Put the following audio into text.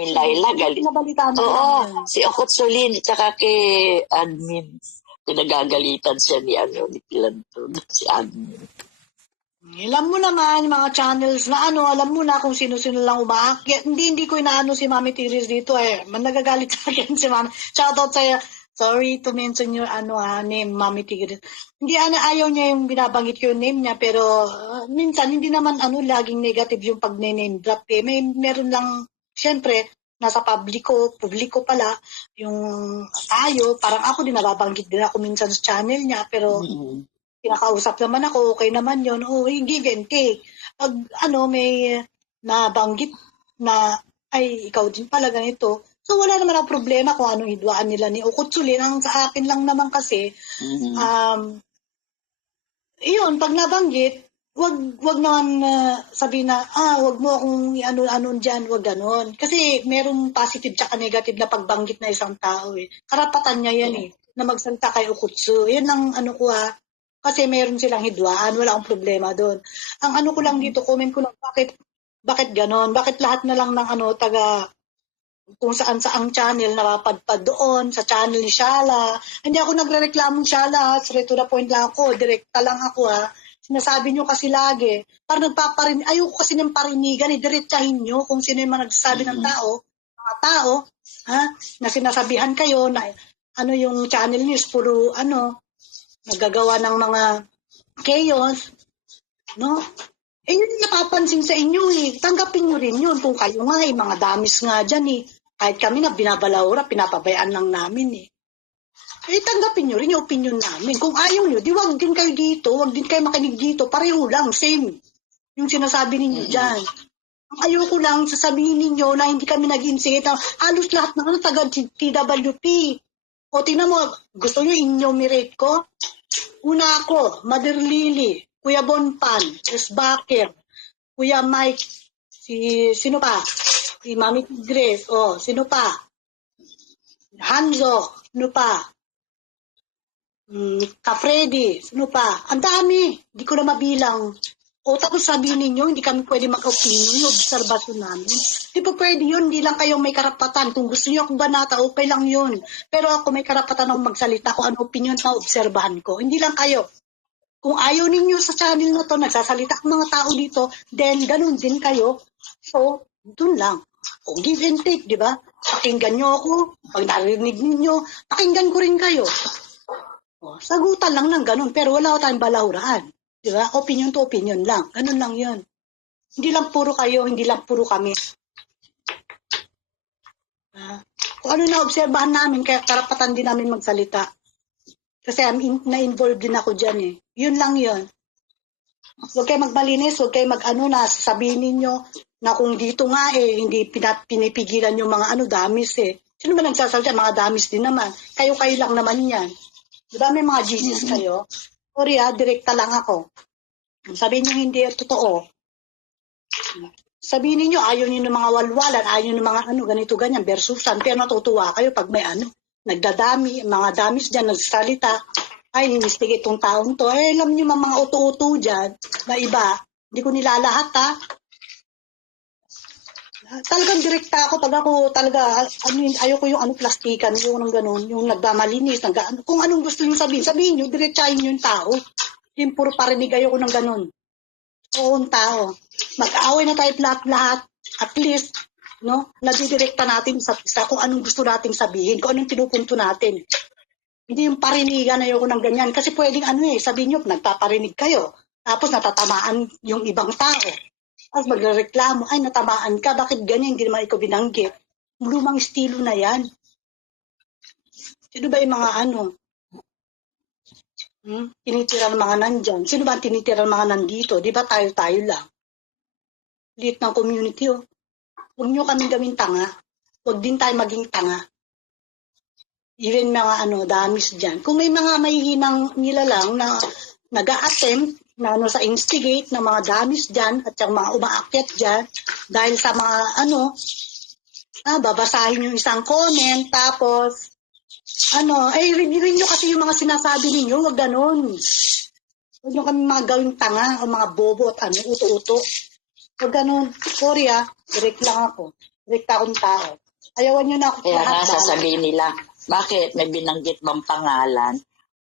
Min Laila, galit. Pinabalitaan mo lang Oo, yan. si Okotsulin, tsaka kay admin. Pinagagalitan siya ni ni Pilanton, si admin. Alam mo naman, yung mga channels na alam mo na kung sino-sino lang umaakyat. Hindi ko inaano si Mami Tiris dito eh. Nagagalit sa akin si Mami. Shoutout sa'yo. Sorry to mention your name, Mami Tiris. Hindi ayaw niya yung binabanggit ko yung name niya, pero minsan hindi naman laging negative yung pag-name drop eh. Meron lang, syempre, nasa publiko pala, yung tayo, parang ako din nababanggit din ako minsan sa channel niya, pero kinakausap naman ako, okay naman yun, give and take. Pag may nabanggit na, ay, ikaw din pala ganito. So, wala naman ang problema kung anong hidwaan nila ni Okotsulin. Ang sa akin lang naman kasi, yun, pag nabanggit, wag naman sabihin na, wag mo akong ano dyan, wag ganon. Kasi merong positive tsaka negative na pagbanggit na isang tao eh. Karapatan niya yan eh, na magsalita kay Okutsu. Yan ang kasi meron silang hidwaan, wala akong problema doon. Ang ko lang dito, comment ko lang, bakit ganon? Bakit lahat na lang ng taga kung saan-saang channel napapadpad doon, sa channel ni Shala. Hindi ako nagre-reklamong Shala, straight to the point lang ako, direkta lang ako Sinasabi nyo kasi lagi, parang ayoko kasi ng parinigan, diretsahin nyo kung sino yung nagsasabi ng mga tao, na sinasabihan kayo na yung channel news, puro nagagawa ng mga chaos, no? Yun yung napapansin sa inyo Tanggapin nyo rin yun kung kayo nga mga damis nga dyan Kahit kami na binabalawra, pinapabayaan lang namin tanggapin nyo rin yung opinion namin. Kung ayaw nyo, di wag din kayo dito, wag din kayo makinig dito, pareho lang, same. Yung sinasabi ninyo dyan. Ang ayoko lang, sasabihin ninyo na hindi kami nag-insist. Halos lahat ng taga TWP. O tingnan mo, gusto nyo enumerate ko? Una ako, Mother Lily, Kuya Bonpan, S. Baker, Kuya Mike, sino pa? Si Mami Grace, sino pa? Hanzo, sino pa? Ka-Freddy, sino pa? Ang dami, hindi ko na mabilang. Tapos sabihin ninyo, hindi kami pwede mag-opinion, yung obserbasyon namin. Di pa pwede yun, hindi lang kayo may karapatan. Kung gusto nyo akong banata, okay lang yun. Pero ako may karapatan akong magsalita kung ano opinion na obserbahan ko. Hindi lang kayo. Kung ayaw ninyo sa channel na to, nagsasalita ang mga tao dito, then ganun din kayo. So, dun lang. Give and take, di ba? Pakinggan nyo ako. Pag narinig ninyo, pakinggan ko rin kayo. Sagutan lang ng ganun, pero wala ko tayong balahuraan. Di ba? Opinion to opinion lang. Ganun lang yun. Hindi lang puro kayo, hindi lang puro kami. Kung ano na-obserbahan namin, kaya karapatan din namin magsalita. Kasi na-involved din ako dyan Yun lang yun. Huwag kayo magmalinis, huwag kayo na sabihin ninyo na kung dito nga hindi pinipigilan yung mga damis Sino ba nagsasalita? Mga damis din naman. Kayo lang naman yan. Diba may mga Jesus kayo? Sorry direkta lang ako. Sabihin nyo hindi totoo. Sabihin niyo ayaw niyo ng mga walwalan, ayaw niyo ng mga ganito, ganyan, versusan. Pero natutuwa kayo pag may nagdadami, mga damis dyan, nagsasalita. Ay, ninistig itong taong to. Alam niyo mga uto-uto dyan, na iba. Hindi ko nilalahat Talagang direkta ako pag ako talaga, ayoko yung plastikan, yung ganun, yung nagdamalinis, kung anong gusto niyo sabihin niyo, diretsahin niyo yung tao. Yung puro parinig, ayoko ng ganun. Oo, tao. Mag-away na tayo lahat, at least, nadidirekta natin sa kung anong gusto nating sabihin, kung anong pinupunto natin. Hindi yung parinigan, ayoko ng ganyan. Kasi pwedeng sabihin niyo, nagpaparinig kayo, tapos natatamaan yung ibang tao. Tapos magreklamo, ay natamaan ka, bakit ganyan, hindi naman ikaw binanggit. Lumang estilo na yan. Sino ba yung mga tinitira ng mga nandyan? Sino ba ang tinitira ng mga nandito? Di ba tayo-tayo lang? Liit ng community Huwag nyo kami gawing tanga. Huwag din tayo maging tanga. Even mga damis dyan. Kung may mga mahihinang nila lang na nag-a-attempt na sa instigate ng mga damis dyan at yung mga umaakyat dyan dahil sa mga babasahin yung isang comment tapos rin nyo kasi yung mga sinasabi ninyo, wag ganon. Huwag nyo kami mga gawing tanga o mga bobo at uto-uto. Wag ganon. Sorry direct lang ako. rekta akong tao. Ayawan nyo na ako Kaya nga lahat. sasabihin nila, bakit may binanggit bang pangalan?